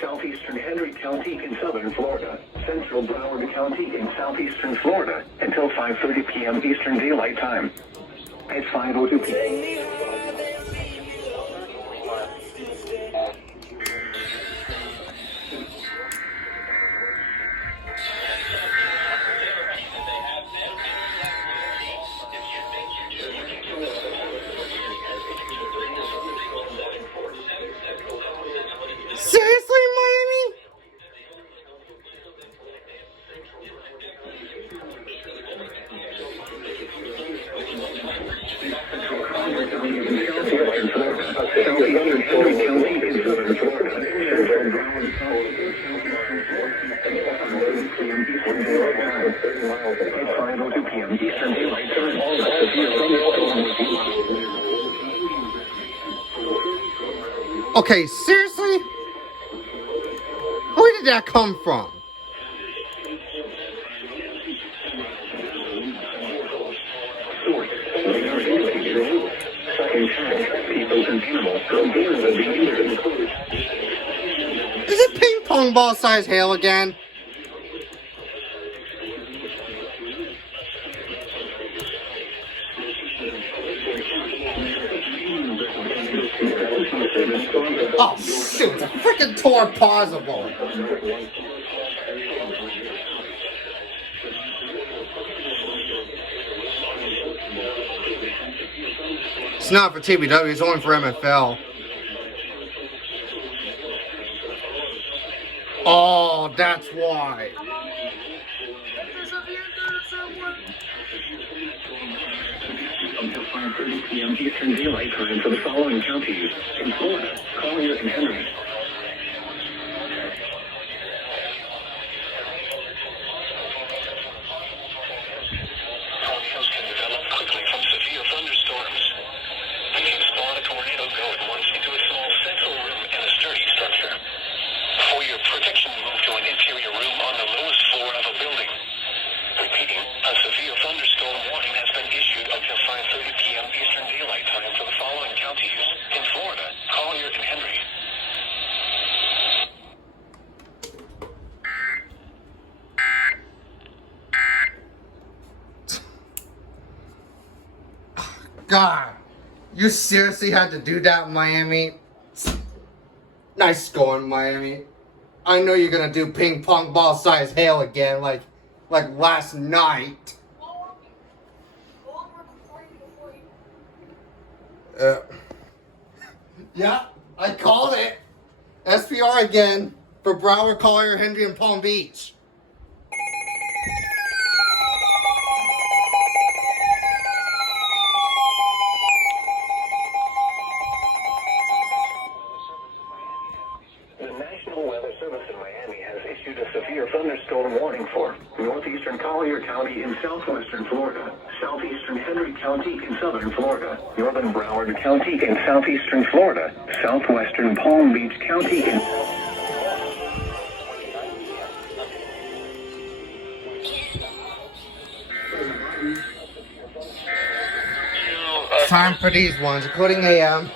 southeastern Henry County in southern Florida, central Broward County in southeastern Florida, until 5:30 p.m. Eastern Daylight Time. It's 5:02 p.m. Seriously, Miami? Okay, seriously? Where did that come from? Is it ping pong ball size hail again? Oh shoot, it's a freaking tour possible. It's not for TBW, it's only for MFL. Oh, that's why. Until 5:30 p.m. Eastern Daylight Time for the following counties in Florida, Collier and Henry. Tornadoes can develop quickly from severe thunderstorms. They can spawn a tornado going once into a small central room in a sturdy structure. For your protection, move to an interior room on the lowest floor of a building. Repeating, a severe thunderstorm warning has been issued until 5:30 p.m. Eastern Daylight Time for the following counties in Florida, Collier and Henry. God, you seriously had to do that, Miami? Nice going, Miami. I know you're gonna do ping pong ball size hail again, like last night. Yeah, I called it. SPR again for Broward, Collier, Henry, and Palm Beach. The National Weather Service in Miami has issued a severe thunderstorm warning for northeastern Collier County in southwestern Florida, southeastern Henry County in southern Florida, northern Broward County in southeastern Florida, southwestern Palm Beach County in... Time for these ones, including AM.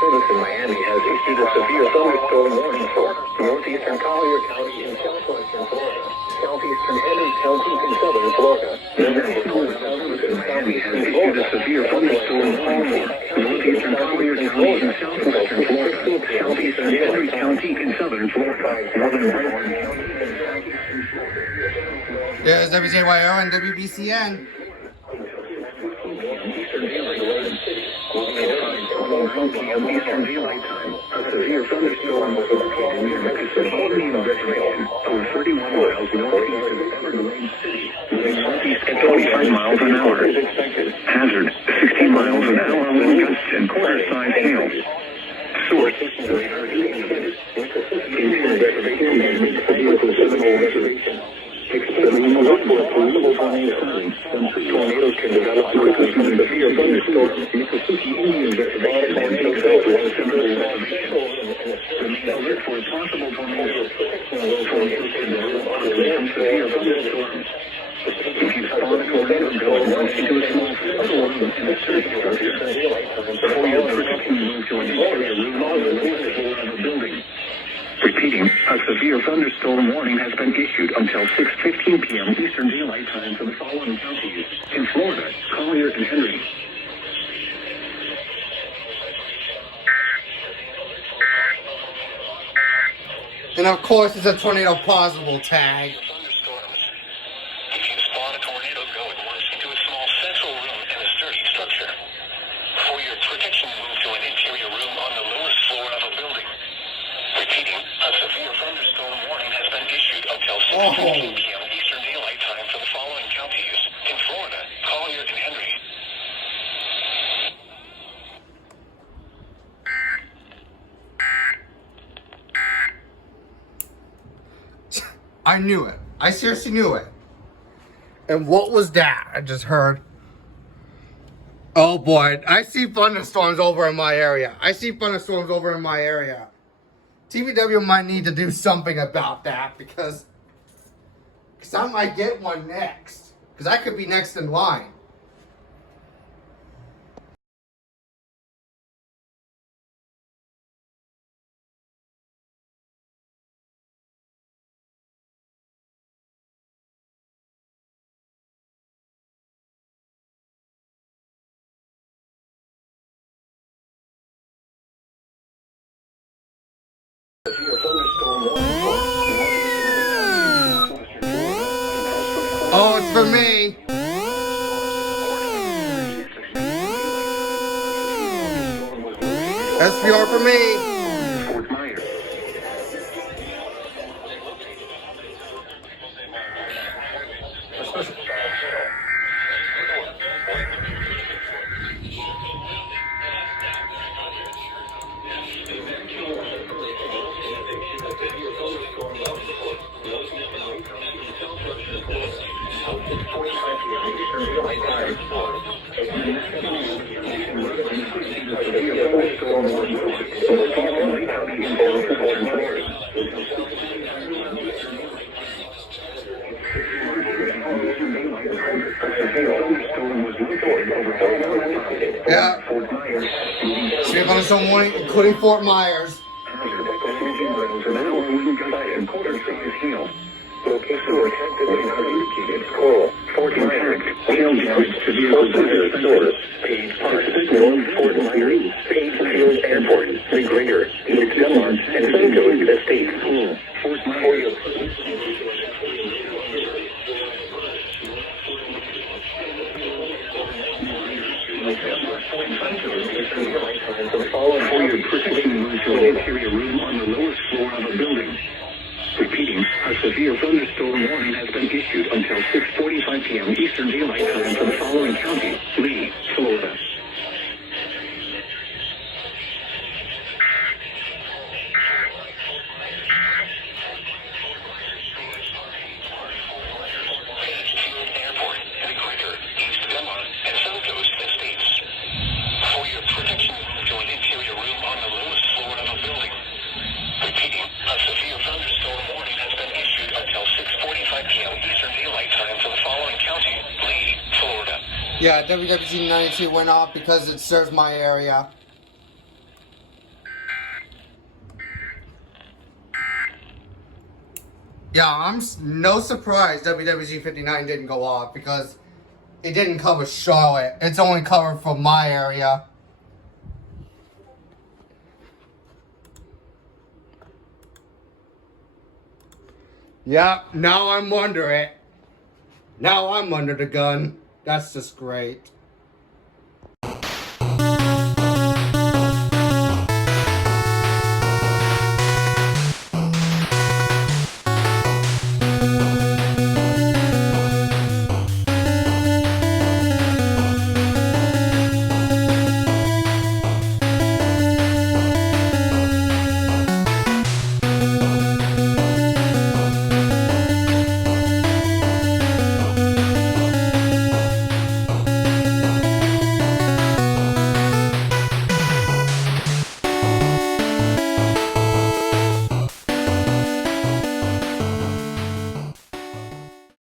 Service in Miami has issued a severe thunderstorm warning for northeastern Collier County in southwestern Florida, southeastern Henry County in southern Florida. The National Weather Service in Miami has issued a severe thunderstorm warning for northeastern Collier County in southwestern Florida, southeastern Henry County in southern Florida, northern Broward County in southeastern Florida. There's WJYO and WBCN. P.m. Eastern Daylight Time. A severe thunderstorm was located near Mexican Reservation, over 31 miles northeast of Everglades City, moving northeast at 25 miles an hour. Is expected. Hazard: 60 miles an hour wind gusts and quarter-size hail. Source: radar indicated. Indian Reservation and Mexican Seminole Reservation. Extending the report for possible tornadoes. Tornadoes can develop quickly from severe thunderstorms. Mississippi Indian Reservation and Mexican Seminole Reservation. Remain alert for possible tornadoes. Tornadoes can develop quickly from severe thunderstorms. If you spot Vertical storm goes once into a small central room in a sturdy structure. Before your protection, move to an interior room on the lowest floor of a building. Repeating, a severe thunderstorm warning has been issued until 6:15 p.m. Eastern Daylight Time for the following counties. In Florida, Collier and Henry. And of course, it's a tornado possible tag. Thunderstorms. If you spot a tornado, go at once into a small central room in a sturdy structure. For your protection, move to an interior room on the lowest floor of a building. Repeating, a severe thunderstorm warning has been issued until 6:15 p.m. Eastern Daylight Time for the following counties. In Florida, Collier and Henry. I knew it. I seriously knew it. And what was that I just heard? Oh boy, I see thunderstorms over in my area. TVW might need to do something about that because I might get one next. Because I could be next in line. Oh, it's for me. SPR for me. Fort Myers. Yeah. Severe thunderstorm warning, including Fort Myers. Location or activity not indicated. Call Fort Myers. Hail damage to vehicle business source. Page 6 North Fort Myers. Page Field Airport. McGregor. East Denmark. And Suncoast Estates. Fort Myers. For your protection, move to an interior room on the lowest floor of a building. Repeating, a severe thunderstorm warning has been issued until 6:45 p.m. Eastern Daylight Time for the following county: Lee, Florida. Airport, McGregor, East Denmark, and Suncoast Estates. For your protection, move to an interior room on the lowest floor of a building. Repeating, a severe thunderstorm warning has been issued until 6:45 p.m. Eastern Daylight Time for the following county: Lee, Florida. Yeah, WWC 92 went off because it serves my area. Yeah, I'm no surprise WWC 59 didn't go off because it didn't cover Charlotte. It's only covered for my area. Yep, now I'm under it. Now I'm under the gun. That's just great.